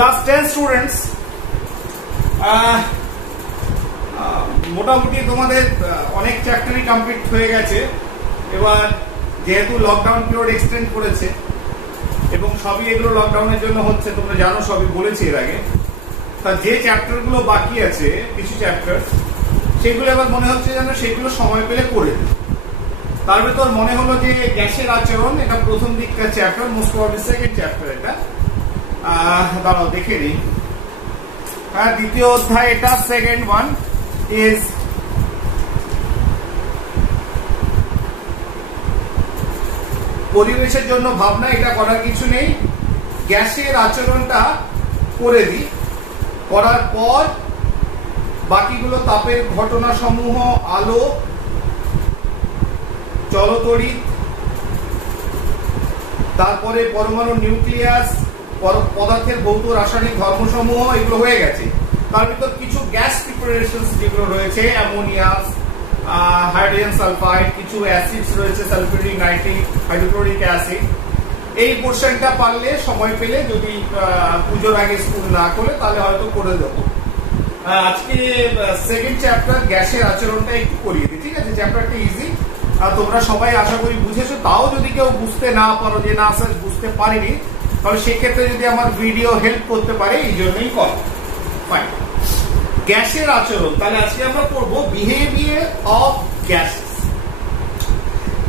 Class 10 students, মোটামুটি তোমাদের অনেক চ্যাপ্টারই কমপ্লিট হয়ে গেছে। এবার যেহেতু লকডাউন পিরিয়ড এক্সটেন্ড করেছে এবং সবই এগুলো লকডাউনের জন্য হচ্ছে, তোমরা জানো, সবই বলেছি এর আগে। তা যে চ্যাপ্টারগুলো বাকি আছে, কিছু চ্যাপ্টার, সেগুলো এবার মনে হচ্ছে যেন সেগুলো সময় পেলে করে দিই। তার ভেতর মনে হলো যে গ্যাসের আচরণ, এটা প্রথম দিককার chapter, most probably second chapter এটা। দাঁড়াও দেখে নিই। দ্বিতীয় অধ্যায় এটা, সেকেন্ড ওয়ান ইজ পরিবেশের জন্য ভাবনা। এটা করার কিছু নেই, গ্যাসের আচরণটা করে দিই। করার পর বাকিগুলো তাপের ঘটনা সমূহ, আলো, জলতড়িৎ, তারপরে পরমাণু নিউক্লিয়াস, পদার্থের ভৌত রাসায়নিক ধর্মসমূহ, এগুলো হয়ে গেছে। তার ভিতর কিছু গ্যাস প্রিপারেশন যেগুলো রয়েছে, অ্যামোনিয়া, হাইড্রোজেন সালফাইড, কিছু অ্যাসিডস রয়েছে, সালফিউরিক, নাইট্রিক, হাইড্রোক্লোরিক অ্যাসিড। এই পোর্শনটা পারলে সময় পেলে, যদি পুজোর আগে স্কুল না করে, তাহলে হয়তো করে দেবো। আজকে সেকেন্ড চ্যাপ্টার গ্যাসের আচরণটা একটু করিয়ে দিই, ঠিক আছে? চ্যাপ্টারটা ইজি, আর তোমরা সবাই আশা করি বুঝেছো। তাও যদি কেউ বুঝতে না পারো, যে না স্যার বুঝতে পারিনি, তাহলে সেক্ষেত্রে যদি আমার ভিডিও হেল্প করতে পারে, এই জন্যই কর। ফাইন, গ্যাসের আচরণ। তাহলে আজকে আমরা পড়বো বিহেভিয়ার অফ গ্যাসেস।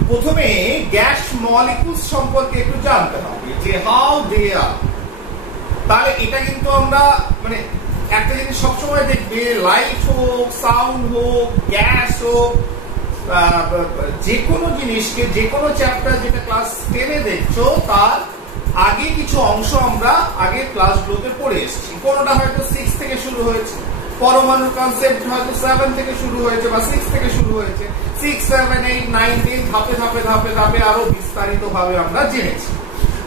প্রথমে গ্যাস মলিকুলস সম্পর্কে একটু জানতে হবে, যে হাউ দে আর। তাহলে এটা কিন্তু আমরা মানে একটা জিনিস সবসময় দেখবে, লাইট হোক, সাউন্ড হোক, গ্যাস হোক, যে কোনো জিনিসকে, যে কোনো চ্যাপ্টার যেটা ক্লাস 10-এ দেখছো, তার আগে কিছু অংশ আমরা আগের ক্লাসগুলোতে পড়ে এসেছি। কোনোটা হয়তো 6 থেকে শুরু হয়েছে, পরমাণুর কনসেপ্ট হয়তো 7 থেকে শুরু হয়েছে বা 6 থেকে শুরু হয়েছে। 6, 7, 8, 9, 10 ধাপে ধাপে ধাপে ধাপে আরো বিস্তারিত ভাবে আমরা জেনেছি।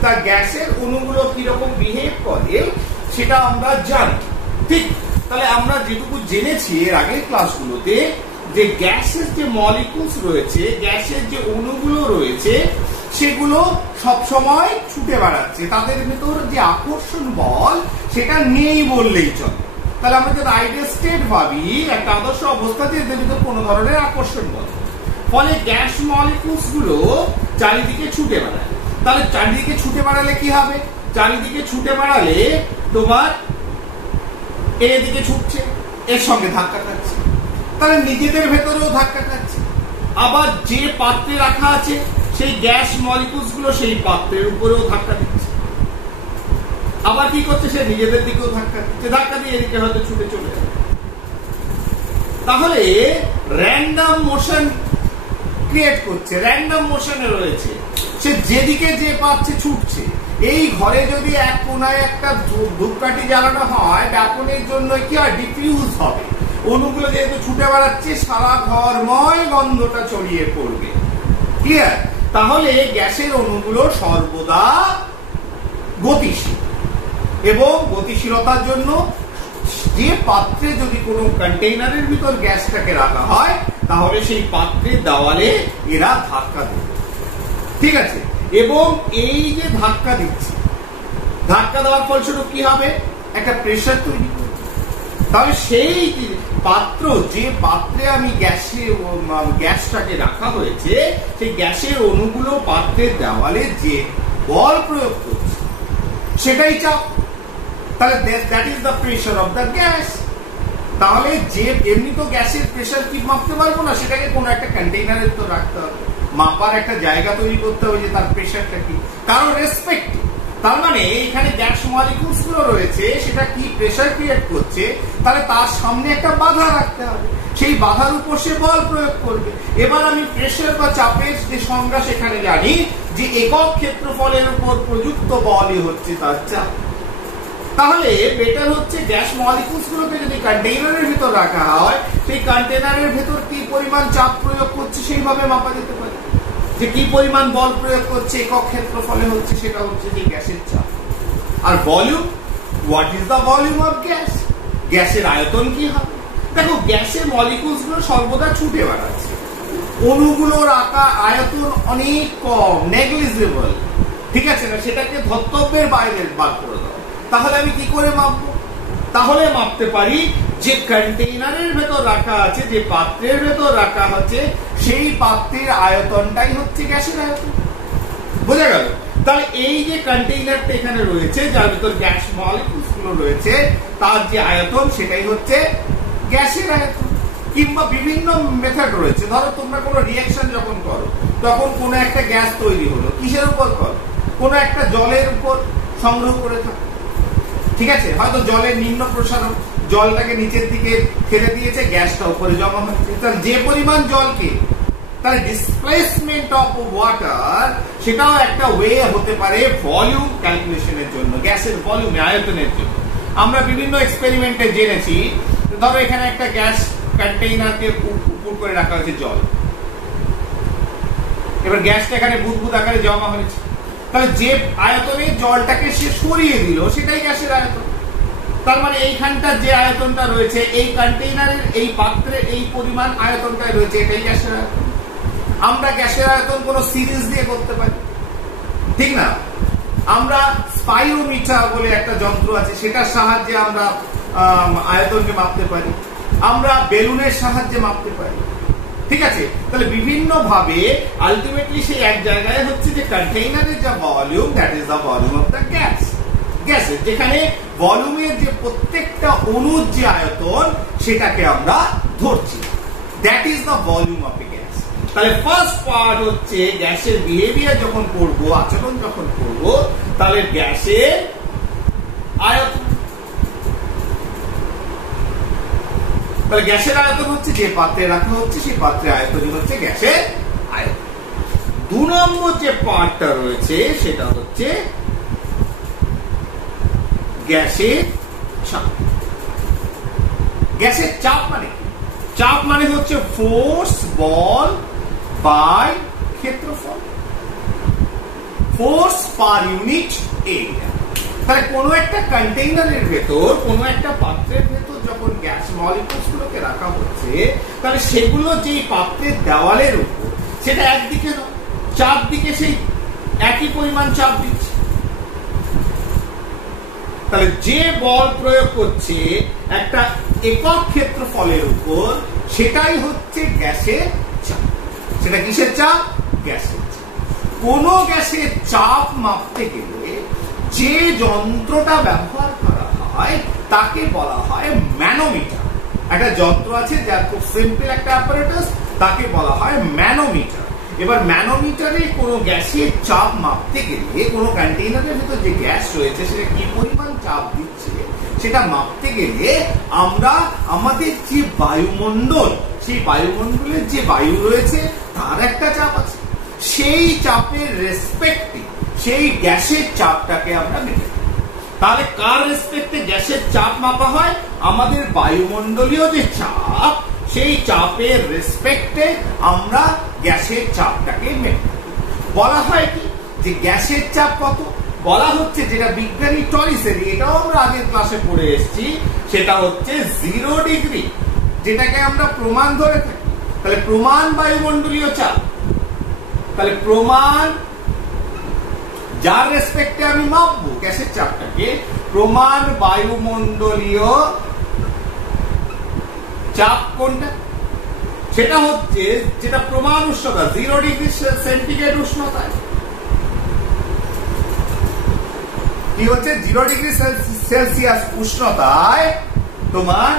তা গ্যাসের অণুগুলো কিরকম বিহেভ করে সেটা আমরা জানি, ঠিক? তাহলে আমরা যেটুকু জেনেছি এর আগের ক্লাসগুলোতে, যে গ্যাসের যে মলিকুলস রয়েছে, গ্যাসের যে অণুগুলো রয়েছে, সেগুলো সব সময় ছুটে বেড়াচ্ছে। তাদের ভিতর যে আকর্ষণ বল, সেটা নেই বললেই চলে। তাহলে আমরা যদি আইডিয়াল স্টেট ভাবি, একটা আদর্শ অবস্থা, যে এদের ভিতর কোনো ধরনের আকর্ষণ বল, ফলে গ্যাস মলিকুলস গুলো চারিদিকে ছুটে বেড়ায়। তাহলে চারিদিকে ছুটে বেড়ালে কি হবে? চারিদিকে ছুটে বেড়ালে তোমার এদিকে ছুটছে, এর সঙ্গে ধাক্কা খাচ্ছে, তাহলে নিজেদের ভেতরেও ধাক্কা খাচ্ছে। আবার যে পাত্রে রাখা আছে, সেই গ্যাস মলিকুলস গুলো সেই পাত্রের উপরেও ধাক্কা দিচ্ছে। আবার কি করছে? সে নিজেদের দিকেও ধাক্কা দিচ্ছে, ধাক্কা দিয়ে এদিকে হয়তো ছুটে চলে যাবে। তাহলে র্যান্ডম মোশন ক্রিয়েট করছে, র্যান্ডম মোশনে রয়েছে, সে যেদিকে যে পাচ্ছে ছুটছে। এই ঘরে যদি এক কোনায় একটা ধূপকাঠি জ্বালানো হয়, ব্যাপনের জন্য কি হয়? ডিফিউজ হবে। অণুগুলো যেহেতু ছুটে বেড়াচ্ছে, সারা ঘরময় গন্ধটা ছড়িয়ে পড়বে। ক্লিয়ার? তাহলে গ্যাসের অণুগুলো সর্বদা গতিশীল, এবং গতিশীলতার জন্য যে পাত্রে যদি কোনো কন্টেইনারের ভিতর গ্যাসটাকে রাখা হয়, তাহলে সেই পাত্রের দেওয়ালে এরা ধাক্কা দেবে, ঠিক আছে? এবং এই যে ধাক্কা দিচ্ছে, ধাক্কা দেওয়ার ফলস্বরূপ কি হবে? একটা প্রেসার তৈরি করবে। তাহলে সেই পাত্র, যে পাত্রে আমি গ্যাসটাকে রাখা হয়েছে, সেই গ্যাসের অণুগুলো পাত্রের দেওয়ালে যে বল প্রয়োগ করছে, সেটাই চাপ। তাহলে that is the pressure of the gas. তাহলে যে এমনি তো গ্যাসের প্রেসার কি মাপতে পারবো না, সেটাকে কোনো একটা কন্টেইনারে তো রাখতে হবে, মাপার একটা জায়গা তৈরি করতে হবে, যে তার প্রেসারটা কি, কারণ রেসপেক্ট। তার মানে এখানে গ্যাস মলিকুলস গুলো রয়েছে, সেটা কি প্রেসার ক্রিয়েট করছে, তাহলে তার সামনে একটা বাধা রাখতে হবে, সেই বাধার উপর সে বল প্রয়োগ করবে। এবার আমি প্রেসার বা চাপের যে সংজ্ঞা সেখানে জানি, যে একক ক্ষেত্রফলের উপর প্রযুক্ত বলই হচ্ছে তার চাপ। তাহলে বেটার হচ্ছে গ্যাস মলিকুলস গুলোকে যদি কন্টেইনারের ভিতর রাখা হয়, সেই কন্টেইনারের ভিতর কি পরিমাণ চাপ প্রয়োগ করছে সেইভাবে মাপা যেতে পারে। যে কি পরিমাণ বল প্রয়োগ করছে একক ক্ষেত্রফলে হচ্ছে, সেটা হচ্ছে যে গ্যাসের চাপ। আর volume, what is the volume of gas? গ্যাসের আয়তন কি হবে? দেখো, গ্যাসের মলিকুলস গুলো সর্বদা ছুটে বেড়াচ্ছে, অণুগুলোর আয়তন অনেক কম, নেগলিজেবল, ঠিক আছে না? সেটাকে ধর্তব্যের বাইরে বার করে দাও, তাহলে আমি কি করে মাপবো? তাহলে মাপতে পারি যে কন্টেইনারের ভেতর রাখা আছে, যে পাত্রের ভেতর রাখা হচ্ছে, সেই পাত্রের আয়তনটাই হচ্ছে গ্যাসের আয়তন। বোঝা গেল? তাহলে এই যে কন্টেইনারটা এখানে রয়েছে, যার ভিতর গ্যাস মলিকিউলস গুলো রয়েছে, তার যে আয়তন সেটাই হচ্ছে গ্যাসের আয়তন। কিংবা বিভিন্ন মেথড রয়েছে। ধরো তোমরা কোনো রিঅ্যাকশন যখন করো, তখন কোনো একটা গ্যাস তৈরি হলো, কিসের উপর করো? কোনো একটা জলের উপর সংগ্রহ করে থাকো, ঠিক আছে? হয়তো জলের নিম্ন প্রসারণ, জলটাকে নিচের দিকে ঠেলে দিয়েছে, গ্যাসটা উপরে জমা হচ্ছে। তাহলে যে পরিমাণ জলকে, তাহলে ডিসপ্লেসমেন্ট অফ ওয়াটার, সেটাও একটা ওয়ে হতে পারে ভলিউম ক্যালকুলেশনের জন্য, গ্যাসের ভলিউম আয়তনের জন্য। আমরা বিভিন্ন এক্সপেরিমেন্টে জেনেছি, ধরো এখানে একটা গ্যাস কন্টেইনারকে উপর করে রাখা হয়েছে জল, এবার গ্যাসটা এখানে বুদবুদ আকারে জমা হয়েছে, তাহলে যে আয়তনে জলটাকে সে সরিয়ে দিল সেটাই গ্যাসের আয়তন। তার মানে এইখানটার যে আয়তনটা রয়েছে, এই কন্টেইনারের এই পাত্রে এই পরিমাণ আয়তনটা রয়েছে, এটাই গ্যাসের আয়তন। আমরা গ্যাসের আয়তন কোন সিরিজ দিয়ে করতে পারি, ঠিক না? আমরা স্পাইরোমিটার বলে একটা যন্ত্র আছে, সেটার সাহায্যে আমরা আয়তনকে মাপতে পারি। আমরা বেলুনের সাহায্যে মাপতে পারি, ঠিক আছে? তাহলে বিভিন্ন ভাবে আলটিমেটলি সেই এক জায়গায় হচ্ছে যে কন্টেইনারের যা volume, that is the volume of the gas. গ্যাসের যেখানে ভলিউমের যে প্রত্যেকটা অণুর যে আয়তন, সেটাকে আমরা ধরছি, that is the volume of A gas. তাহলে ফার্স্ট পার্ট হচ্ছে গ্যাসের বিহেভিয়ার যখন করব, আচরণ যখন করব, তাহলে গ্যাসের আয়তন। তাহলে গ্যাসের আয়তন হচ্ছে যে পাত্রে রাখা হচ্ছে, সেই পাত্রের আয়তনই হচ্ছে গ্যাসের আয়তন। 2 নম্বর যে পার্টটা রয়েছে সেটা হচ্ছে গ্যাসের চাপ। গ্যাসের চাপ মানে কি? চাপ মানে হচ্ছে ফোর্স, বল বাই ক্ষেত্রফল, ফোর্স পার ইউনিট এরিয়া। তাহলে কোনো একটা কন্টেইনারের ভেতর, কোনো একটা পাত্রের ভেতর যখন গ্যাস মলিকিউলস গুলোকে রাখা হচ্ছে, তাহলে সেগুলো যেই পাত্রের দেওয়ালের উপর, সেটা একদিকে চাপ দিকে সেই একই পরিমাণ চাপ দিচ্ছে। তাহলে যে বল প্রয়োগ করছে একটা একক ক্ষেত্রফলের উপর, সেটাই হচ্ছে গ্যাসের চাপ। সেটা কিসের চাপ? গ্যাসের চাপ। কোন গ্যাসের চাপ মাপতে গেলে যে যন্ত্রটা ব্যবহার করা হয় তাকে বলা হয় ম্যানোমিটার। একটা যন্ত্র আছে যার খুব সিম্পল একটা অ্যাপারেটাস, তাকে বলা হয় ম্যানোমিটার। এবার ম্যানোমিটারে কোনো গ্যাসের চাপ মাপতে গেলে, কোনো কন্টেইনারের ভিতর যে গ্যাস রয়েছে সেটা কি পরিমাণ চাপ দিচ্ছে সেটা মাপতে গেলে আমরা আমাদের যে বায়ুমণ্ডল, সেই বায়ুমণ্ডলের যে বায়ু রয়েছে তার একটা চাপ আছে, সেই চাপের রেসপেক্টে সেই গ্যাসের চাপটাকে আমরা মেপে। তাহলে কার রেসপেক্টে গ্যাসের চাপ মাপা হয়? আমাদের বায়ুমণ্ডলীয় যে চাপ, সেই চাপের রেসপেক্টে আমরা গ্যাসের চাপটাকে মেপে। বলা হয় কি যে গ্যাসের চাপ কত? বলা হচ্ছে, যেটা বিজ্ঞানী টরিসেরি, এটাও আমরা আগের ক্লাসে পড়ে এসেছি, সেটা হচ্ছে 0 ডিগ্রি, যেটাকে আমরা প্রমাণ ধরে থাকি। তাহলে প্রমাণ বায়ুমণ্ডলীয় চাপ, তাহলে প্রমাণ যার রেসপেক্টে আমি মাপবো গ্যাসের চাপটাকে, প্রমাণ বায়ুমণ্ডলীয় চাপ কোনটা? সেটা হচ্ছে যেটা প্রমাণ উষ্ণতা 0 ডিগ্রি সেন্টিগ্রেড উষ্ণতায়। কি হচ্ছে 0 ডিগ্রি সেলসিয়াস উষ্ণতায় তোমার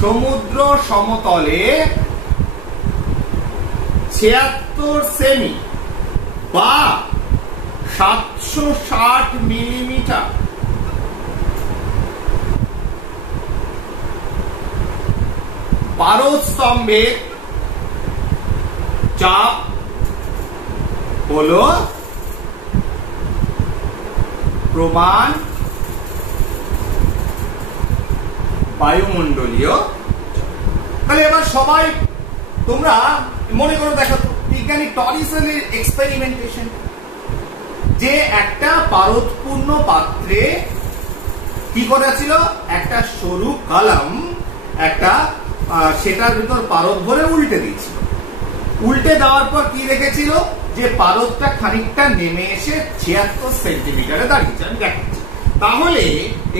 সমুদ্র সমতলে 76 সেমি বা 760 মিলিমিটার পারদ স্তম্ভের চাপ হলো প্রমাণ বায়ুমণ্ডলীয়। তাহলে এবার সবাই তোমরা মনে করো, দেখো বিজ্ঞানী টরিসেরির এক্সপেরিমেন্টেশন, যে একটা পারদপূর্ণ পাত্রে কি করেছিল, একটা সরু কলম একটা সেটার ভিতর পারদ ভরে উল্টে দিয়েছিল। উল্টে দেওয়ার পর কি দেখেছিল, যে পারদটা খানিকটা নেমে এসে 76 সেন্টিমিটারে দাঁড়িয়েছে। আমি দেখাচ্ছি। তাহলে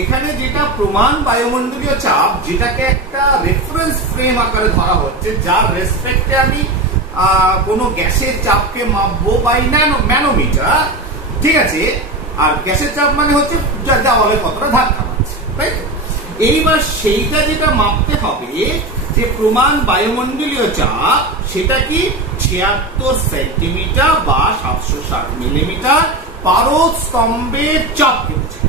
এখানে যেটা প্রমাণ বায়ুমণ্ডলীয় চাপ, যেটাকে একটা রেফারেন্স ফ্রেম আকারে ধরা হচ্ছে, যার রেসপেক্টে আমি কোনো গ্যাসের চাপকে মাপবো বাই ম্যানোমিটার, ঠিক আছে। আর গ্যাসের চাপ মানে হচ্ছে দেওয়ালে কতটা ধাক্কা মারছে, তাই তো? এইবার সেইটা যেটা মাপতে হবে, যে প্রমাণ বায়ুমণ্ডলীয় চাপ, সেটা কি 76 সেন্টিমিটার বা 760 মিলিমিটার পারদ স্তম্ভের চাপ হচ্ছে।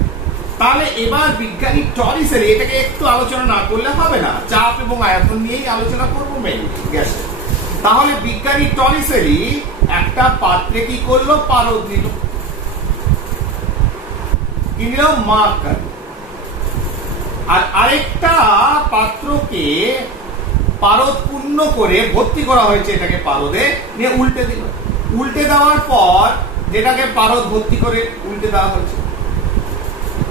তাহলে এবার বিজ্ঞানী টরিসের, এটাকে একটু আলোচনা না করলে হবে না, চাপ এবং আয়তন নিয়েই আলোচনা করবো মেইনলি গ্যাসের। তাহলে বিজ্ঞানী টরিসেরই একটা পাত্রে কি করলো, পারদ নিল, কি নিল, মার্কারি। আর আরেকটা পাত্রকে পারদ পূর্ণ করে ভর্তি করা হয়েছে, এটাকে পারদে নিয়ে উল্টে দিল। উল্টে দেওয়ার পর যেটাকে পারদ ভর্তি করে উল্টে দেওয়া হয়েছে।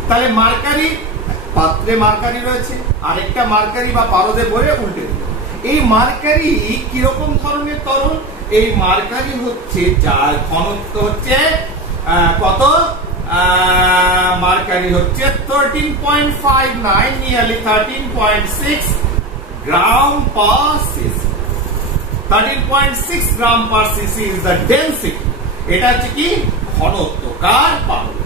তাহলে মার্কারি, পাত্রে মার্কারি রয়েছে, আরেকটা মার্কারি বা পারদে ভরে উল্টে দিল। এই মার্কারি কিরকম ধরনের তরল? এই মার্কারি হচ্ছে, যার ঘনত্ব হচ্ছে কত, মার্কারি হচ্ছে 13.59, nearly 13.6 gram per CC. 13.6 gram per CC is the density. এটা হচ্ছে কি ঘনত্বকার পারদ।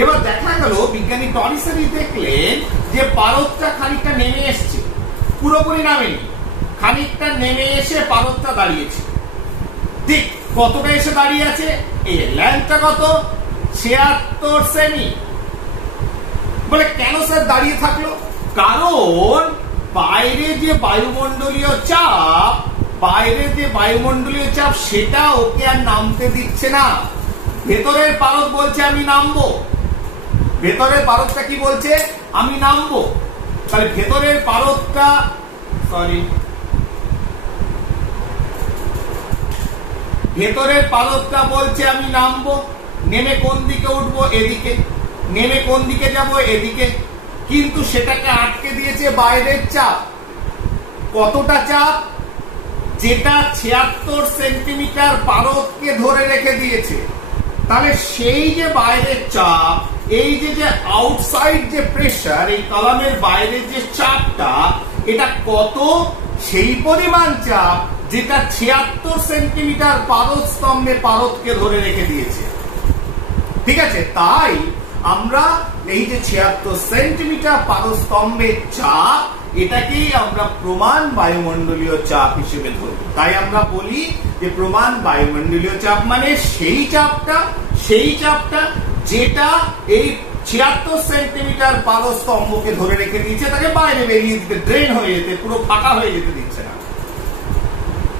এবার দেখা গেল বিজ্ঞানী টরিসেরি দেখলেন যে পারদটা খানিকটা নেমে এসছে, পুরোপুরি নামেনি, খানিকটা নেমে এসে পারদটা দাঁড়িয়েছে। ঠিক কতটা এসে দাঁড়িয়ে আছে, এই লেন্থটা কত, 76 সেমি। বলে কেন স্যার দাঁড়িয়ে থাকলো? কারণ বাইরে যে বায়ুমণ্ডলীয় চাপ, সেটা ওকে আর নামতে দিচ্ছে না। ভেতরের পারদ বলছে আমি নামবো, ভেতরের পারদটা কি বলছে, আমি নামবো। তাহলে ভেতরের পারদটা, ভেতরের পারদটা বলছে আমি নামবো, নেমে কোন দিকে উঠবো, এদিকে, নেমে কোন দিকে যাবো, এদিকে। কিন্তু সেটাকে আটকে দিয়েছে বাইরের চাপ। কতটা চাপ? যেটা 76 সেন্টিমিটার পারদকে ধরে রেখে দিয়েছে। তাহলে সেই যে বাইরের চাপ, এই যে আউটসাইড যে প্রেসার, এই কলামের বাইরের যে চাপটা, এটা কত? সেই পরিমাণ চাপ যেটা 76 সেন্টিমিটার পারদ স্তম্ভে পারদকে ধরে রেখে দিয়েছে, ঠিক আছে। তাই আমরা এই যে 76 সেন্টিমিটার পারদ স্তম্ভের চাপ, এটাকেই আমরা প্রমাণ বায়ুমণ্ডলীয় চাপ হিসেবে ধরি। তাই আমরা বলি যে প্রমাণ বায়ুমণ্ডলীয় চাপ মানে সেই চাপটা যেটা এই 76 সেন্টিমিটার পারদ স্তম্ভকে ধরে রেখে দিয়েছে, তাকে বাইরে বেরিয়ে দিতে, ড্রেন হয়ে যেতে, পুরো ফাঁকা হয়ে যেতে দিচ্ছে না।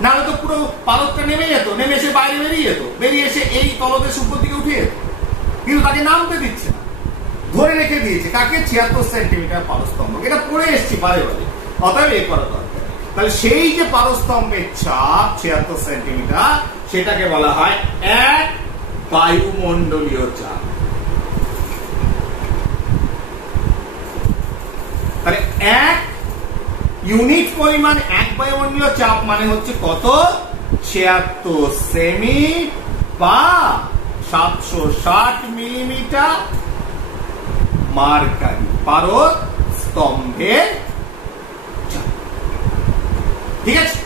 নাহলে তো পুরো পারদটা নেমে যেত, নেমে এসে বাইরে বেরিয়ে যেত, বেরিয়ে এসে এই তলদেশ উপর দিকে উঠে যেত। কিন্তু তাকে নামতে দিচ্ছে না, ধরে রেখে দিয়েছে। কাকে? 76 সেন্টিমিটার পারস্তম্ভ। এটা পড়ে এসছি বারে বারে, অতএব এই করা দরকার। তাহলে সেই যে পারস্তম্ভের চাপ 76 সেন্টিমিটার, সেটাকে বলা হয় এক বায়ুমণ্ডলীয় চাপ। তাহলে এক ইউনিট পরিমাণ, এক বায়ুমণ্ডলীয় চাপ মানে হচ্ছে কত? 76 সেমি বা 760 মিলিমিটার মার্কারি পারদ স্তম্ভের চাপ, ঠিক আছে।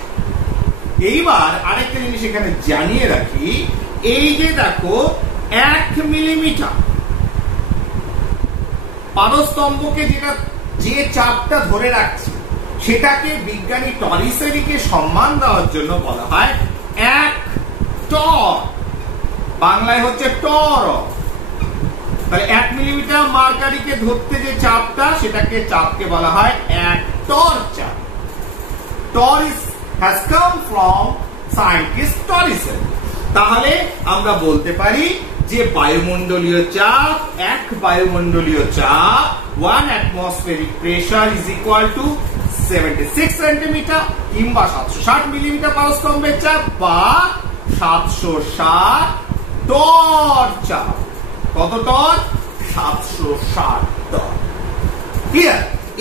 এইবার আরেকটা জিনিস এখানে জানিয়ে রাখি, এই যে দেখো 1 মিলিমিটার পারদ স্তম্ভকে যে চাপটা ধরে রাখছে, সেটাকে বিজ্ঞানী টরিসেরিকে সম্মান দেওয়ার জন্য বলা হয় 1 টর, বাংলায় হচ্ছে টর। তাহলে 1 মিলিমিটার মার্কারিকে ধরতে যে চাপটা, সেটাকে চাপকে বলা হয় 1 টর চাপ। টরিস has come from scientist Torricelli। তাহলে আমরা বলতে পারি যে বায়ুমণ্ডলীয় চাপ, এক বায়ুমণ্ডলীয় চাপ, 1 atmospheric pressure is equal to 76 centimetre কিংবা 760 মিলিমিটার পারস্তম্ভের চাপ বা 760 টর চাপ। কত টর? 760 টর। ক্লিয়ার?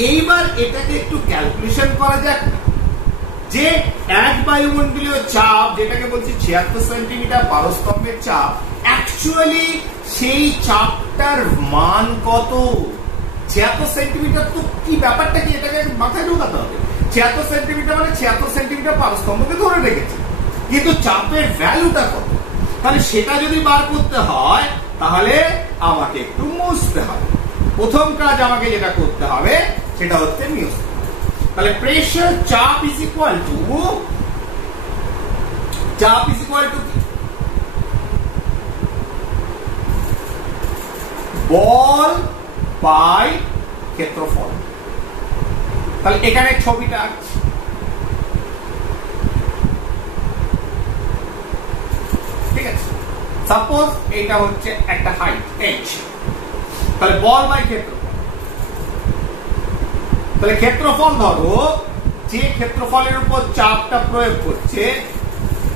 এইবার এটাকে একটু ক্যালকুলেশন করা যাক যে এক বায়ুমণ্ডলীয় চাপ যেটাকে বলছি 76 সেন্টিমিটার পারস্তম্ভের চাপ, অ্যাকচুয়ালি সেই চাপটার মান কত? 76 সেন্টিমিটার তো কি ব্যাপারটা কি, এটাকে মাথায় ঢোকাতে হবে। 76 সেন্টিমিটার মানে 76 সেন্টিমিটার পারস্তম্ভকে ধরে রেখেছে, কিন্তু চাপের ভ্যালুটা কত? তাহলে সেটা যদি বার করতে হয় তাহলে আমাকে একটু মুছতে হবে। প্রথম কাজ আমাকে যেটা করতে হবে সেটা হচ্ছে মিউ। তাহলে প্রেসার চাপ ইজ ইকুয়াল টু বল বাই ক্ষেত্রফল। তাহলে এখানে ছবিটা আছে, ঠিক আছে। সাপোজ এটা হচ্ছে একটা হাইট h, তাহলে বল বাই ক্ষেত্রফল। তাহলে ক্ষেত্রফল ধরো, যে ক্ষেত্রফলের উপর চাপটা প্রয়োগ করছে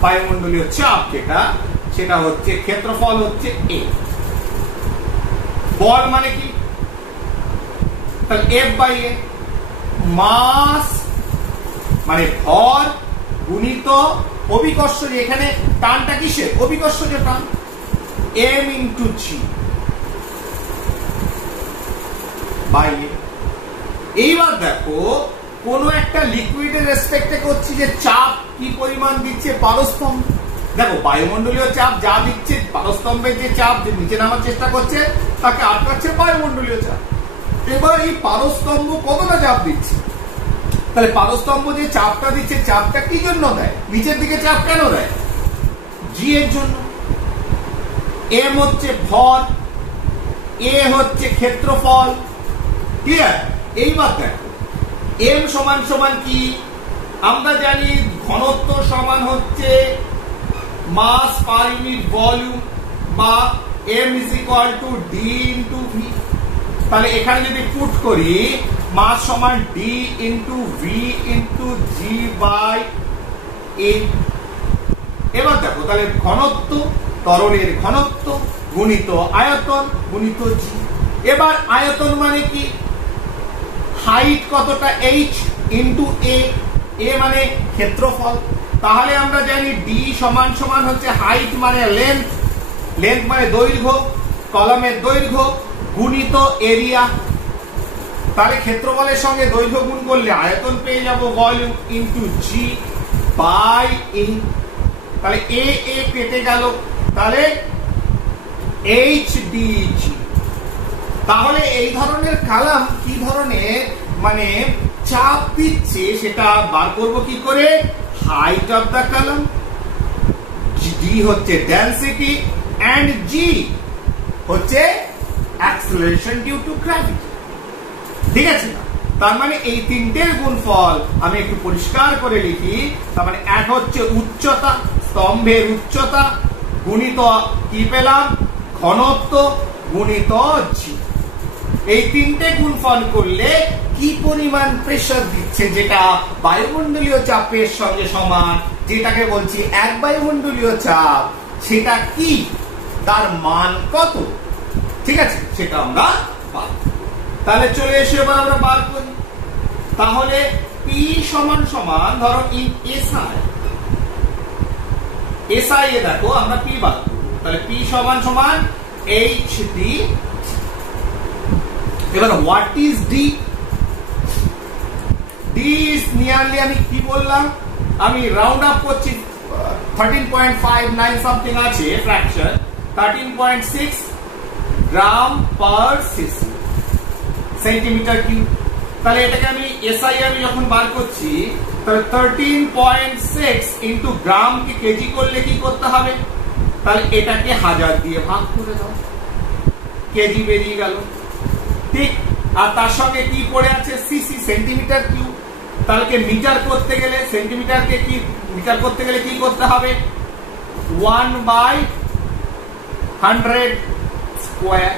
বায়ুমণ্ডলীয় চাপ যেটা, সেটা হচ্ছে ক্ষেত্রফল হচ্ছে a। বল মানে কি? তাহলে F বাই A, মাস মানে ভর গুণিত অভিকর্ষ, যে এখানে টানটা কিসের? অভিকর্ষ যে টান, m into g by A। এইবার দেখো কোন একটা লিকুইডের রেসপেক্টে করছি যে চাপ কি পরিমাণ দিচ্ছে পারস্তম্ভ। দেখো বায়ুমণ্ডলীয় চাপ যা দিচ্ছে, পারস্তম্ভের যে চাপ যে নিচে নামার চেষ্টা করছে তাকে আটকাচ্ছে বায়ুমণ্ডলীয় চাপ। এবার এই পারস্তম্ভ কতটা চাপ দিচ্ছে? তাহলে পারস্তম্ভ যে চাপটা দিচ্ছে, চাপটা কি জন্য দেয়? নিচের দিকে চাপ কেন দেয়? জি এর জন্য। এম হচ্ছে ভর, এ হচ্ছে ক্ষেত্রফল, ক্লিয়ার? এইবার দেখো এম সমান সমান কি? আমরা জানি ঘনত্ব সমান হচ্ছে মাস পার ইউনিট ভলিউম, বা m is equal to D into V. তাহলে এখানে যদি পুট করি মাস সমান D into V into G by A. এবার দেখো তাহলে ঘনত্ব, তরলের ঘনত্ব গুণিত আয়তন গুণিত জি। এবার আয়তন মানে কি? হাইট কতটা h ইন্টু a, a মানে ক্ষেত্রফল। তাহলে আমরা জানি ডি সমান সমান হচ্ছে হাইট মানে লেন্থ, লেন্থ মানে দৈর্ঘ্য, কলামের দৈর্ঘ্য গুণিত এরিয়া। তাহলে ক্ষেত্রফলের সঙ্গে দৈর্ঘ্য গুণ করলে আয়তন পেয়ে যাব ভলিউম ইন্টু জি বাই এ। তাহলে এ এ কেটে গেল, তাহলে এইচ ডি জি। তাহলে এই ধরনের কালাম কি ধরনের মানে চাপ দিচ্ছে সেটা বার করব কি করে? Height of the column, D হচ্ছে ডেনসিটি, এন্ড জি হচ্ছে অ্যাক্সেলারেশন ডিউ টু গ্র্যাভিটি, ঠিক আছে না? তার মানে এই তিনটের গুণফল আমি একটু পরিষ্কার করে লিখি। তার মানে এক হচ্ছে উচ্চতা, স্তম্ভের উচ্চতা গুণিত কি পেলাম? ঘনত্ব গুণিত জি। এই তিনটে গুণফল করলে কি পরিমাণ প্রেসার দিচ্ছে, যেটা বায়ুমণ্ডলীয় চাপের সঙ্গে সমান, যেটাকে বলছি এক বায়ুমণ্ডলীয় চাপ, সেটা কি, তার মান কত, ঠিক আছে? সেটা আমরা পাবো। তাহলে চলে এসে এবার আমরা বার করি। তাহলে পি সমান সমান ধরো ইন এসআই, এসআই এ দেখো আমরা পি বার করব। তাহলে পি সমান সমান এইচ ডি। এবার what is D? D is nearly, আমি কি বললাম, আমি রাউন্ড আপ করছি, 13.59 সামথিং আছে ফ্র্যাকশন, 13.6 গ্রাম পার সিসি সেন্টিমিটার কিউব। তাহলে এটাকে আমি এসআই আমি যখন বার করছি, তাহলে 13.6 ইন্টু গ্রাম কে কেজি করলে কি করতে হবে? তাহলে এটাকে 1000 দিয়ে ভাগ করে দাও, কেজি বেরিয়ে গেল, ঠিক? আর তার সঙ্গে কি পড়ে আছে? CC, centimetre cube. তাহলে মিটার করতে গেলে, সেন্টিমিটারকে কি মিটার করতে গেলে কি করতে হবে? 1/100 স্কয়ার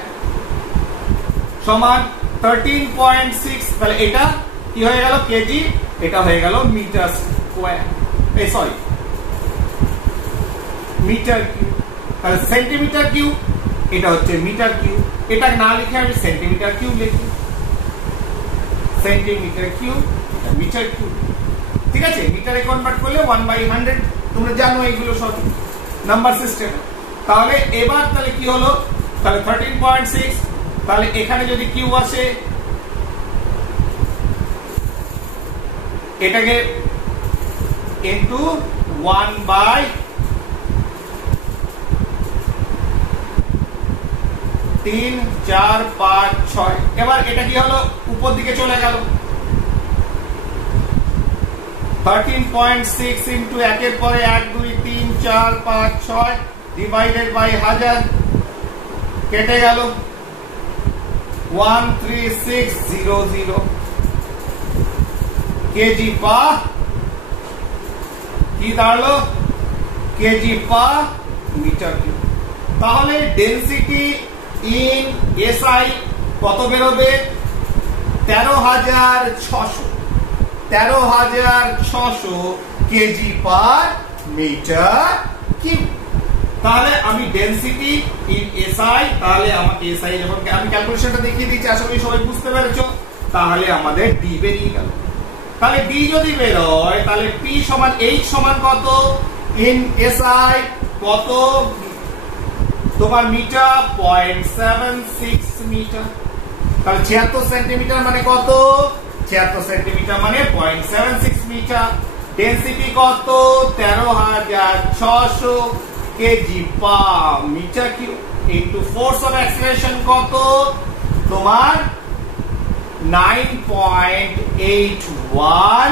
সমান 13.6। তাহলে এটা কি হয়ে গেল? কেজি। এটা হয়ে গেল মিটার স্কয়ার, এই সরি মিটার কিউব। তাহলে সেন্টিমিটার কিউব, এটা হচ্ছে মিটার কিউব। এটা না লিখে আমি সেন্টিমিটার কিউব লিখি, সেন্টিমিটার কিউব, মিটার কিউব। ঠিক আছে, মিটারে কনভার্ট করলে 1/100, তোমরা জানো এগুলো সব নাম্বার সিস্টেম। তাহলে এবার তাহলে কি হলো, তাহলে 13.6, তাহলে এখানে যদি কিউ আসে এটাকে ইনটু 1/3, 4, 5, 6, এবার এটা কি হলো, উপর দিকে চলে গেল। 13.6 ইনটু একের পরে 1, 2, 3, 4, 5, 6 ডিভাইডেড বাই 1000, কেটে গেল 13600 কেজি পা কি দাঁড়ালো, কেজি পা মিটার কিউব। তাহলে ডেনসিটি ইন এসআই কত বেরোবে, 13,600 কেজি পার মিটার কিউব। তাহলে আমি ডেনসিটি ইন এসআই, তাহলে আমাকে এসআই যখন আমি ক্যালকুলেশনটা দেখিয়ে দিচ্ছি, আশা করি সবাই বুঝতে পেরেছো। তাহলে আমাদের ডি বেরিয়ে গেল। তাহলে ডি যদি বেরোয় তাহলে পি সমান এইচ সমান কত, ইন এসআই কত তোমার মিটার, 0.76 মিটার। তাহলে 76 সেন্টিমিটার মানে কত, 76 সেন্টিমিটার মানে 0.76 মিটার। ডেনসিটি কত, 13,600 kg per metre cube into force of acceleration কত তোমার 9.81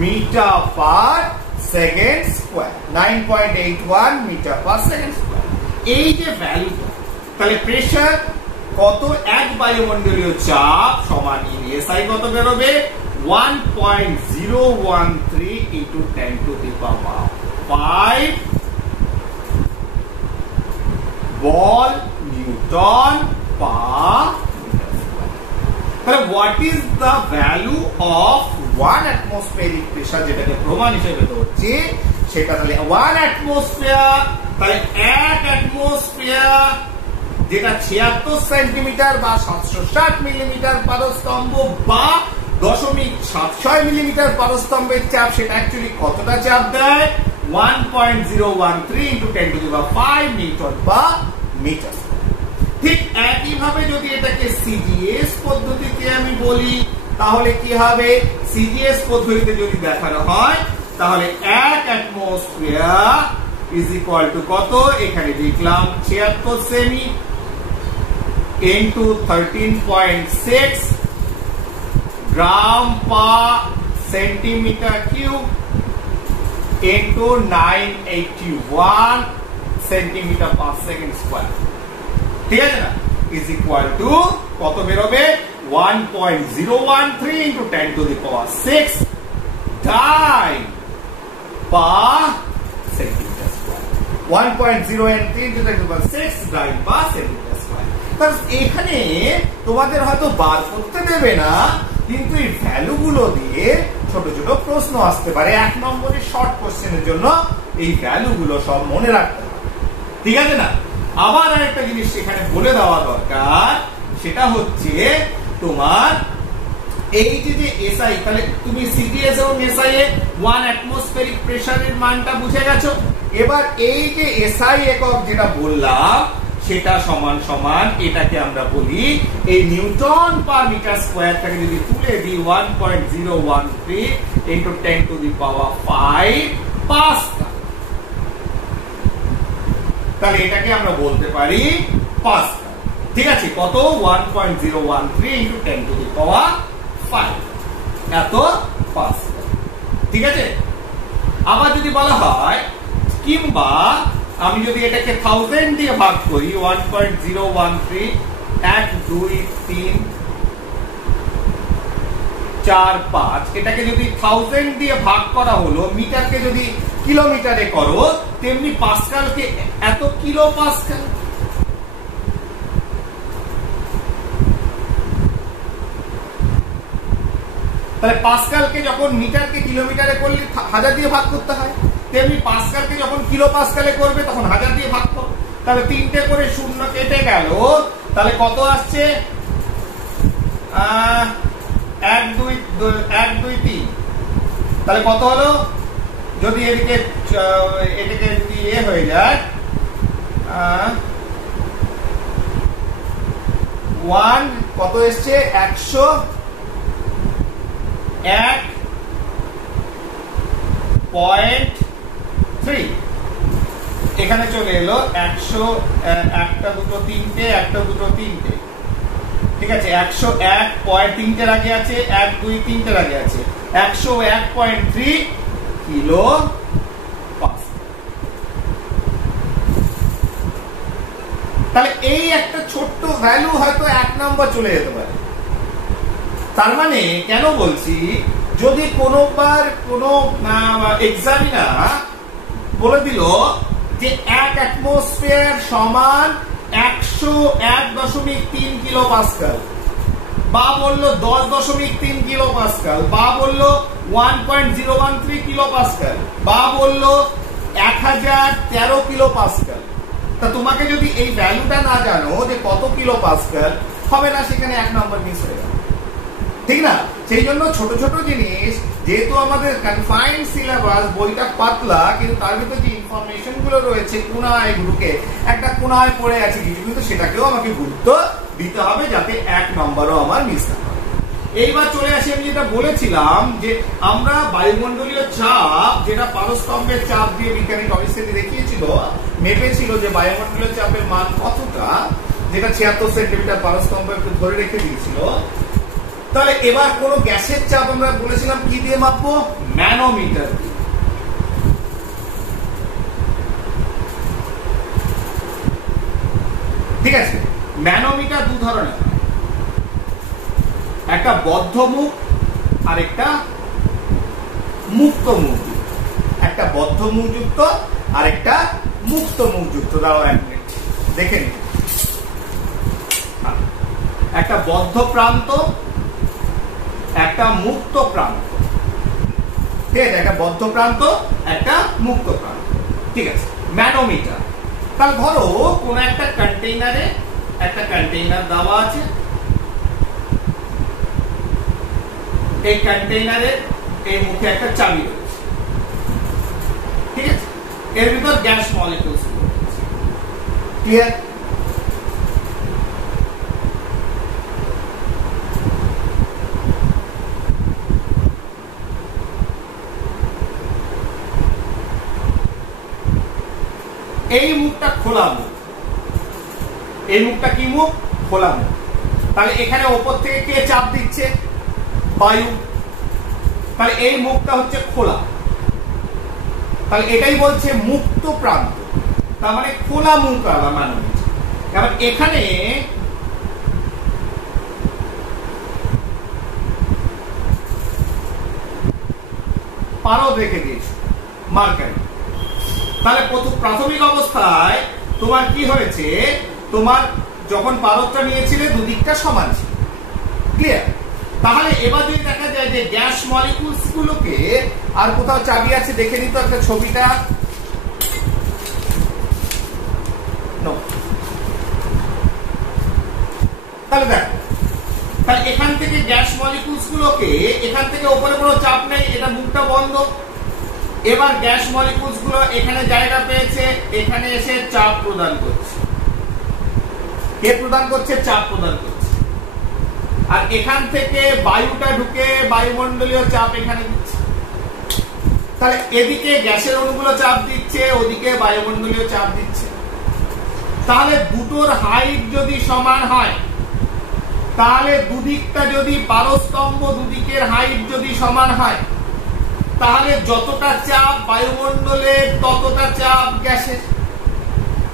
metre per second square, 9.81 metre per second square. এই যে ভ্যালু, তাহলে প্রেসার কত, এক বায়ুমণ্ডলীয় চাপ সমান ইন এসআই কত বেরোবে, 1.013 ইনটু 10 টু দি পাওয়ার 5 বল নিউটন পার মিটার স্কয়ার। তাহলে what is the value of 1 atmospheric pressure, যেটাকে প্রমাণ হিসেবে ধরছি সেটা, তাহলে 1 atmosphere, তাহলে 1 atmosphere যেটা 76 সেন্টিমিটার বা 760 মিলিমিটার পারস্তম্ভ বা 0.76 মিলিমিটার পারস্তম্ভের চাপ, সেটা অ্যাকচুয়ালি কতটা চাপ দেয়, 1.013 into 10 to the power 5 newton per metre. ঠিক একইভাবে যদি এটাকে সিজিএস পদ্ধতিতে আমি বলি তাহলে কি হবে, সিজিএস পদ্ধতিতে যদি দেখানো হয় তাহলে 1 অ্যাটমসফিয়ার ইজ ইকুয়াল টু কত, এখানে লিখলাম 76 সেমি into 13.6 gram per centimetre cube into 981 centimetre per second square. ঠিক আছে না, ইজ ইকুয়াল টু কত বেরোবে, 1.013 into 10 to the power 6 dyne per centimetre square, 1.013 into 10 to the power 6 dyne per centimetre square. তাহলে এখানে তোমাদের হয়তো বার করতে দেবে না, কিন্তু এই ভ্যালু গুলো দিয়ে ছোট ছোট প্রশ্ন আসতে পারে। 1 নম্বরের শর্ট কোশ্চেনের জন্য এই ভ্যালু গুলো সব মনে রাখতে হবে, ঠিক আছে না। আবার আরেকটা জিনিস সেখানে বলে দেওয়া দরকার, সেটা হচ্ছে তোমার এই যে এসআই, তাহলে তুমি সিডিএস এবং এসআই এ 1 অ্যাটমসফেরিক প্রেসারের মানটা বুঝে গেছো। এবার এই যে এসআই একক যেটা বললাম সেটা সমান সমান, এটাকে আমরা বলি এই নিউটন পার মিটার স্কয়ারটাকে যদি তুলে দিই 1.013 into 10 to the power 5 Pascal, তাহলে এটাকে আমরা বলতে পারি পাস্কাল। ঠিক আছে, কত, 1.013 ইনটু 10 টু দি পাওয়ার 5 এত পাস্কাল। ঠিক আছে, আবার যদি বলা হয়, কিংবা আমি যদি এটাকে 1000 দিয়ে ভাগ করি, 1.013 1 2 3 4 5, এটাকে যদি 1000 দিয়ে ভাগ করা হলো, মিটারকে যদি কিলোমিটারে করো, তেমনি পাস্কালকে এত কিলো পাস্কাল। তাহলে পাস্কালকে যখন মিটারকে কিলোমিটারে করলে 1000 দিয়ে ভাগ করতে হয়, তেমনি পাস্কালকে যখন কিলো পাস্কালে করবে তখন 1000 দিয়ে ভাগ করো। তাহলে 3টে করে শূন্য কেটে গেল, তাহলে কত আসছে, 1 2 3 তাহলে কত হলো, যদি এদিকে এদিকে যদি হয়ে যায় 1 কত এসছে 101.3, এখানে চলে এলো 100, একটা দুটো তিনটে, একটা দুটো তিনটে, ঠিক আছে, 101.3 আগে আছে, 1 2 3 আগে আছে, 101.3 কিলো পাস্কাল। তাহলে এই একটা ছোট্ট ভ্যালু হয়তো 1 নম্বর চলে যেতে পারে। তার মানে কেন বলছি, যদি কোনোবার কোনো এক্সামিনার বলে দিল যে 1 অ্যাটমসফিয়ার সমান 101.3 কিলো পাস্কাল, বা বললো 10.3 কিলো পাস্কাল, বা বললো 1.013 কিলো পাস্কাল, বা বললো 1013 কিলো পাস্কাল, তা তোমাকে যদি এই ভ্যালুটা না জানো যে কত কিলো পাস্কাল, হবে না, সেখানে 1 নম্বর মিস হয়ে যাবে, ঠিক না? সেই জন্য ছোট ছোট জিনিস, যেহেতু আমাদের কনফাইন্ড সিলেবাস, বইটা পাতলা, কিন্তু তার ভিতরে যে ইনফরমেশন গুলো রয়েছে কোনায় ঢুকে একটা কোনায় পড়ে আছে কিছু, কিন্তু সেটাকেও আমাকে গুরুত্ব দিতে হবে যাতে 1 নম্বরও আমার মিস না হয়। এইবার চলে আসি, আমি যেটা বলেছিলাম যে আমরা বায়ুমণ্ডলীয় চাপ, যেটা পারস্তম্ভের চাপ দিয়ে বিজ্ঞানী অবশ্যই দেখিয়েছিল, মেপেছিল যে বায়ুমণ্ডলীয় চাপের মান কতটা, যেটা 76 সেন্টিমিটার পারস্তম্ভ একটু ধরে রেখে দিয়েছিল। তাহলে এবার কোন গ্যাসের চাপ আমরা বলেছিলাম কি দিয়ে মাপবো, ম্যানোমিটার দিয়ে। ঠিক আছে, ম্যানোমিটার দু ধরনের, একটা বদ্ধ মুখ আর একটা মুক্ত মুখযুক্ত, একটা বদ্ধ মুখযুক্ত আর একটা মুক্ত মুখযুক্ত। দাঁড়াও 1 মিনিট দেখে নিন, একটা বদ্ধ প্রান্ত, একটা মুক্ত প্রান্ত, ঠিক আছে, একটা বদ্ধ প্রান্ত, একটা মুক্ত প্রান্ত, ঠিক আছে। ম্যানোমিটার, তাহলে ধরো কোন একটা কন্টেইনারে একটা কন্টেইনার দেওয়া আছে, এই কন্টেইনারের এই মুখে একটা চাবি রয়েছে, ঠিক আছে, এর ভিতর গ্যাস মলিকিউলস রয়েছে, ক্লিয়ার? এই মুখটা খোলা মুখ, এই মুখটা কি মুখ, খোলা মুখ। তাহলে এখানে উপর থেকে কে চাপ দিচ্ছে, বায়ু, তাহলে এই মুখটা হচ্ছে খোলা, তাহলে এটাই বলছে মুক্ত প্রান্ত, তার মানে খোলা মুখ আলা ম্যানোমিটার। এবার এখানে পারদ রেখে দিয়েছে মার্কারি, তাহলে প্রাথমিক অবস্থায় তোমার কি হয়েছে, তোমার যখন পারদটা নিয়েছিলে দুদিকটা সমান ছিল, ক্লিয়ার? তাহলে এবার যদি দেখা যায় যে গ্যাস মলিকিউলস গুলোকে, আর কোথাও চাবি আছে দেখে নিত একটা ছবিটা, তাহলে দেখো, তাহলে এখান থেকে গ্যাস মলিকিউলস গুলোকে, এখান থেকে উপরে কোনো চাপ নেই, এটা মুখটা বন্ধ। এবার গ্যাস মলিকিউলস গুলো এখানে জায়গা পেয়েছে, এখানে এসে চাপ প্রদান করছে, কে প্রদান করছে, চাপ প্রদান করছে, আর এখান থেকে বায়ুটা ঢুকে বায়ুমণ্ডলীয় চাপ এখানে দিচ্ছে। তাহলে এদিকে গ্যাসের অণুগুলো চাপ দিচ্ছে, ওদিকে বায়ুমণ্ডলীয় চাপ দিচ্ছে। তাহলে দুটোর হাইট যদি সমান হয়, তাহলে দুদিকটা যদি পারস্তম্ভ দুদিকের হাইট যদি সমান হয়, তাহলে যতটা চাপ বায়ুমণ্ডলে ততটা চাপ গ্যাসের।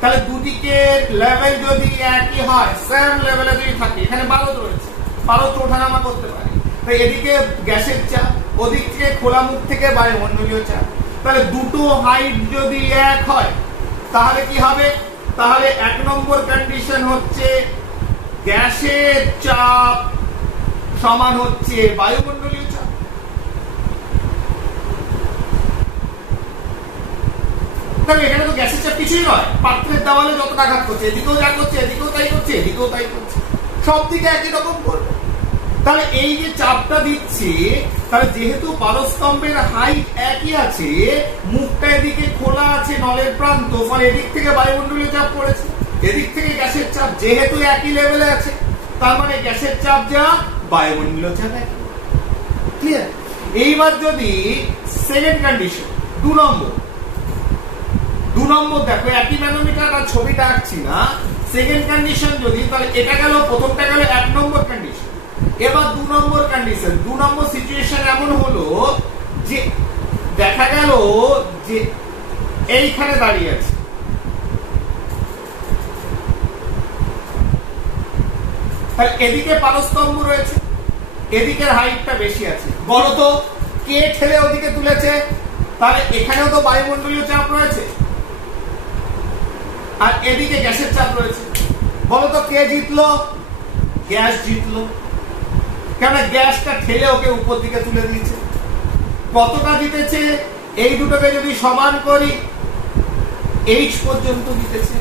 তাহলে দুদিকের লেভেল যদি একই হয়, সেম লেভেলে যদি থাকে, এখানে পারদ রয়েছে, পারদ ওঠানামা করতে পারে, তাই এদিকে গ্যাসের চাপ, ওদিক থেকে খোলা মুখ থেকে বায়ুমণ্ডলীয় চাপ। তাহলে দুটো হাইট যদি এক হয়, তাহলে কি হবে, তাহলে 1 নম্বর কন্ডিশন হচ্ছে গ্যাসের চাপ সমান হচ্ছে বায়ুমণ্ডলীয় চাপ। এখানে তো গ্যাসের চাপ কিছুই নয়, পাত্রের দেওয়ালে যতটা আঘাত করছে, এদিকেও যা করছে, এদিকেও তাই করছে, এদিকেও তাই করছে, সব দিকে একই রকম করবে। তাহলে এই যে চাপটা দিচ্ছি, তাহলে যেহেতু পারস্তম্ভের হাইট একই আছে, মুখটা এদিকে খোলা আছে নলের প্রান্ত, ফলে এদিক থেকে বায়ুমণ্ডলীয় চাপ পড়েছে, এদিক থেকে গ্যাসের চাপ যেহেতু একই লেভেলে আছে, তার মানে গ্যাসের চাপ যা বায়ুমণ্ডলীয় চাপ একই। ক্লিয়ার? এইবার যদি সেকেন্ড কন্ডিশন 2 নম্বর দেখো, একই ম্যানোমিটার আর ছবিটা আঁকছি না, সেকেন্ড কন্ডিশন যদি, তাহলে এটা গেল, প্রথমটা গেল 1 নম্বর কন্ডিশন। এবার 2 নম্বর কন্ডিশন, 2 নম্বর সিচুয়েশন এমন হলো যে দেখা গেল যে এইখানে দাঁড়িয়ে আছে, তাহলে এদিকে পারস্তম্ভ রয়েছে, এদিকের হাইটটা বেশি আছে, বলতো কে ঠেলে ওদিকে তুলেছে? তাহলে এখানেও তো বায়ুমণ্ডলীয় চাপ রয়েছে আর এদিকে গ্যাসের চাপ রয়েছে, বলতো কে জিতলো? গ্যাস জিতলো, কেন গ্যাসটা ঠেলে ওকে উপর দিকে তুলে দিয়েছে। কতটা জিতেছে? এই দুটোকে যদি সমান করি, এইচ পর্যন্ত জিতেছে।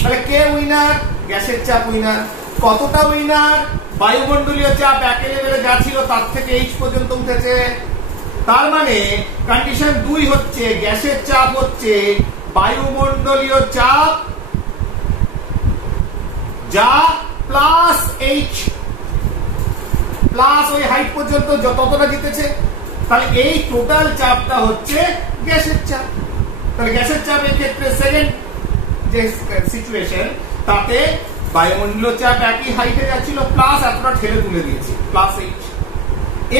তাহলে কে উইনার? গ্যাসের চাপ উইনার। কতটা উইনার? বায়ুমণ্ডলীয় চাপ একই লেভেলে যা ছিল তার থেকে এইচ পর্যন্ত উঠেছে। তার মানে কন্ডিশন 2 হচ্ছে গ্যাসের চাপ হচ্ছে বায়ুমণ্ডলীয় চাপ যা প্লাস এইচ, প্লাস ওই হাইট পর্যন্ত যতটা জিতেছে, তাহলে এই টোটাল চাপটা হচ্ছে গ্যাসের চাপ। তাহলে গ্যাসের চাপের ক্ষেত্রে সেকেন্ড যে সিচুয়েশন, তাতে বায়ুমণ্ডলীয় চাপ একই হাইটে যাচ্ছিল, প্লাস এতটা ঠেলে তুলে দিয়েছে, প্লাস এইচ।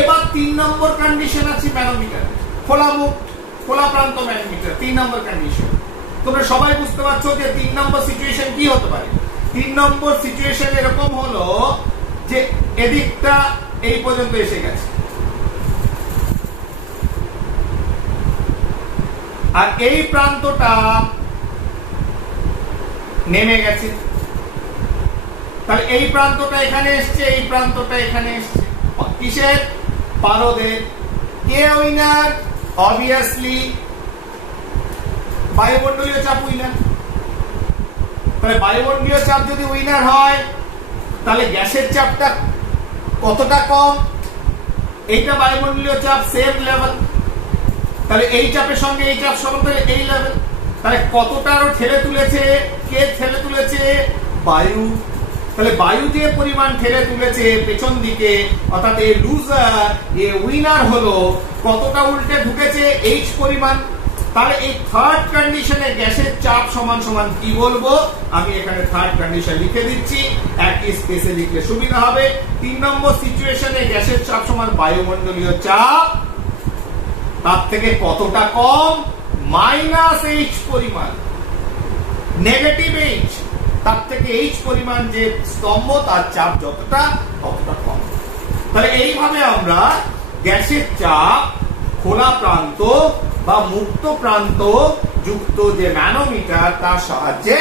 এবার 3 নম্বর কন্ডিশন আছে ম্যানোমিটার, খোলা মুখ, খোলা প্রান্ত ম্যানোমিটার, 3 নম্বর কন্ডিশন। তোমরা সবাই বুঝতে পারছো যে 3 নম্বর সিচুয়েশন কি হতে পারে। 3 নম্বর সিচুয়েশন এরকম হলো যে এদিকটা এই পর্যন্ত এসে গেছে, আর এই প্রান্তটা নেমে গেছে, তাহলে এই প্রান্তটা এখানে এসছে, এই প্রান্তটা এখানে এসছে। কিসের? পারদের। কে উইনার? অবভিয়াসলি বায়ুমণ্ডলীয় চাপ উইনার। তাহলে বায়ুমণ্ডলীয় চাপ যদি উইনার হয়, তাহলে গ্যাসের চাপটা কতটা কম? এইটা বায়ুমণ্ডলীয় চাপ সেম লেভেল, তাহলে এই চাপের সঙ্গে এই চাপ সমান, তাহলে এই লেভেল। তাহলে কতটা আরো ঠেলে তুলেছে? কে ঠেলে তুলেছে? বায়ু। তাহলে বায়ু যে পরিমাণ ঠেলে তুলেছে পেছন দিকে, অর্থাৎ এই লুজার, এই উইনার হলো, কতটা উল্টে ঢুকেছে? এইচ পরিমাণ। তাহলে এই থার্ড কন্ডিশনে গ্যাসের চাপ সমান সমান কি বলবো? আমি এখানে থার্ড কন্ডিশন লিখে দিচ্ছি, একই স্পেসে লিখলে সুবিধা হবে। 3 নম্বর সিচুয়েশনে গ্যাসের চাপ সমান বায়ুমণ্ডলীয় চাপ তার থেকে কতটা কম? মাইনাস এইচ পরিমাণ, নেগেটিভ এইচ, তার থেকে এইচ পরিমাণ যে স্তম্ভ তার চাপ যতটা ততটা কম। তাহলে এইভাবে আমরা গ্যাসের চাপ খোলা প্রান্ত বা মুক্ত প্রান্ত যুক্ত যে ম্যানোমিটার তার সাহায্যে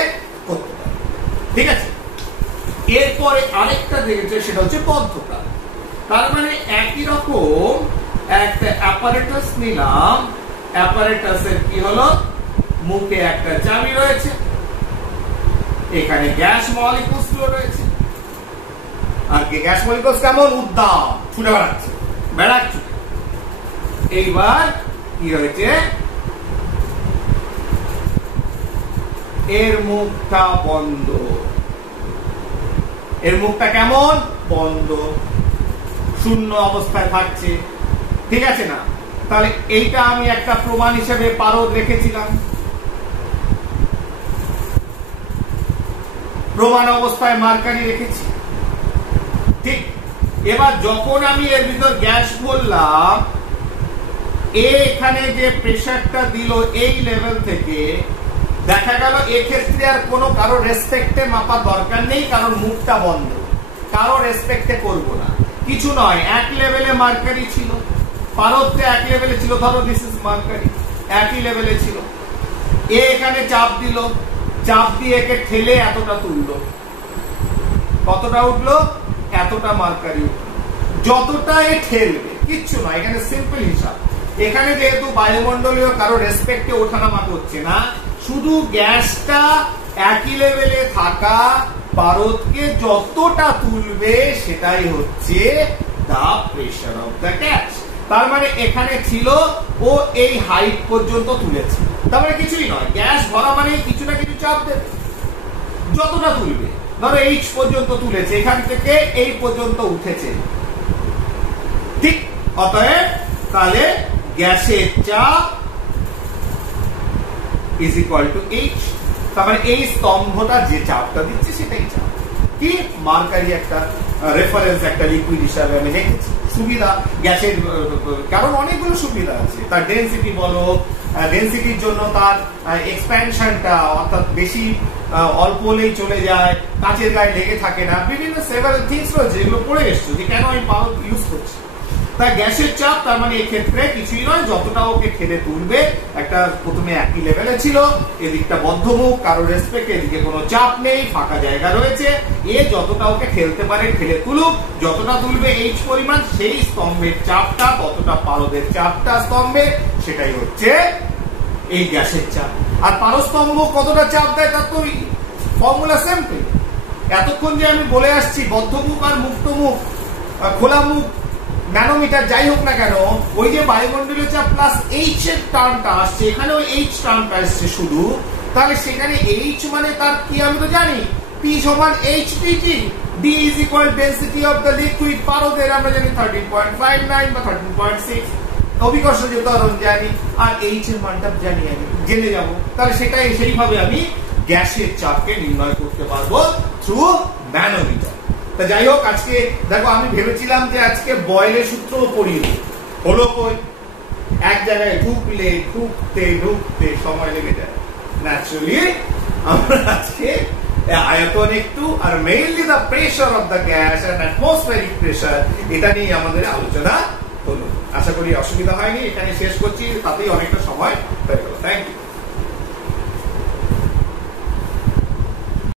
করতে পারি। ঠিক আছে? এরপরে আরেকটা দেখেছে, সেটা হচ্ছে বদ্ধ প্রান্ত। তার মানে একই রকম একটা অ্যাপারেটাস নিলাম, অ্যাপারেটাসের কি হলো? মুখে একটা চাবি রয়েছে, এখানে গ্যাস মলিকুলস রয়েছে, আর গ্যাস মলিকুলস কেমন? উদ্দাম ছুটে বেড়াচ্ছে। এইবার কি হয়েছে? এর মুখটা বন্ধ, এর মুখটা কেমন? বন্ধ, শূন্য অবস্থায় থাকছে। ঠিক আছে না? তাহলে এইটা আমি একটা প্রমাণ হিসেবে পারদ রেখেছিলাম, প্রমাণ অবস্থায় মার্কারি রেখেছি। ঠিক, এবার যখন আমি এর ভিতর গ্যাস বললাম, এখানে যে প্রেসারটা দিল এই লেভেল থেকে, দেখা গেল এক্ষেত্রে আর কোনো কারো রেসপেক্টে মাপা দরকার নেই, কারণ মুখটা বন্ধ, কারো রেসপেক্টে করব না, কিছু নয়। এক লেভেলে মার্কারি ছিল, পারদটা এক লেভেলে ছিল, ধরো দিস ইজ মার্কারি, একই লেভেলে ছিল। এখানে চাপ দিল, চাপ দিয়ে একে ঠেলে এতটা তুললো, কতটা উঠলো? এতটা মার্কারি উঠলো। যতটা এ ঠেলবে কিচ্ছু নয়, এখানে সিম্পল হিসাব। এখানে যেহেতু বায়ুমণ্ডলীয় কারো রেসপেক্টে ওঠানামা করছে না, শুধু গ্যাসটা একই লেভেলে থাকা পারদকে যতটা তুলবে সেটাই হচ্ছে দা প্রেসার অফ দ্য গ্যাস। তার মানে এখানে ছিল ও এই হাইট পর্যন্ত তুলেছে, তার মানে কিছুই নয়, গ্যাস ভরা মানে কিছু না কিছু চাপ দেবে, যতটা তুলবে। ধরো এইচ পর্যন্ত তুলেছে, এখান থেকে এই পর্যন্ত উঠেছে, ঠিক। অতএব তাহলে গ্যাসের চাপ ইজ ইকুয়াল টু এইচ। তার মানে এই স্তম্ভটা যে চাপটা দিচ্ছে সেটাই চাপ। কি মার্কারি একটা রেফারেন্স একটা লিকুইড হিসাবে আমি রেখেছি। সুবিধা গ্যাসের, কারণ অনেকগুলো সুবিধা আছে। তার ডেনসিটি বলো, ডেনসিটির জন্য তার এক্সপ্যানশনটা অর্থাৎ বেশি অল্প হলেই চলে যায়, কাঁচের গায়ে লেগে থাকে না, বিভিন্ন সেভারাল থিংস রয়েছে যেগুলো পড়ে এসছো যে কেন আমি পারদ ইউজ করছি। তাই গ্যাসের চাপ তার মানে এক্ষেত্রে কিছুই নয়, যতটা ওকে ঠেলে তুলবে। একটা প্রথমে একই লেভেলে ছিল, এদিকটা বদ্ধমুখ, কারো রেসপেক্ট, এদিকে কোনো চাপ নেই, ফাঁকা জায়গা রয়েছে। এ যতটা ওকে ঠেলতে পারে ঠেলে তুলুক, যতটা তুলবে এইচ পরিমাণ, সেই স্তম্ভের চাপটা কতটা পারদের চাপটা স্তম্ভে, সেটাই হচ্ছে এই গ্যাসের চাপ। আর পারস্তম্ভ কতটা চাপ দেয় তার তো ফর্মুলা সিম্পল। এতক্ষণ যে আমি বলে আসছি বদ্ধমুখ আর মুক্তমুখ, খোলা মুখ, ন্যানোমিটার যাই হোক না কেন, ওই যে বায়ুমণ্ডলীয় চাপ প্লাস এইচ এর টার্মটা আসছে, এখানেও এইচ টার্মটা আসছে শুধু, তাহলে সেখানে এইচ মানে তার কি আমি তো জানি, পি সমান এইচ পিটি, D is equal density of the liquid. পারদের আমরা জানি 13.59 বা 13.6, অভিকর্ষজ ত্বরণ জানি, আর এইচ এর মানটা জানি, আমি জেনে যাব। তাহলে সেটাই সেইভাবে আমি গ্যাসের চাপকে নির্ণয় করতে পারবো থ্রু ম্যানোমিটার। তা যাই হোক, আজকে দেখো আমি ভেবেছিলাম যে আজকে বয়েলের সূত্র পড়িয়ে দিই, হলো কই, এক জায়গায় ঢুকতে সময় লেগে যায়। ন্যাচুরালি আমরা আজকে আয়তন একটু, আর mainly the pressure of the gas and atmospheric pressure, এটা নিয়ে আমাদের আলোচনা হলো। আশা করি অসুবিধা হয়নি। এখানে শেষ করছি, তাতেই অনেকটা সময়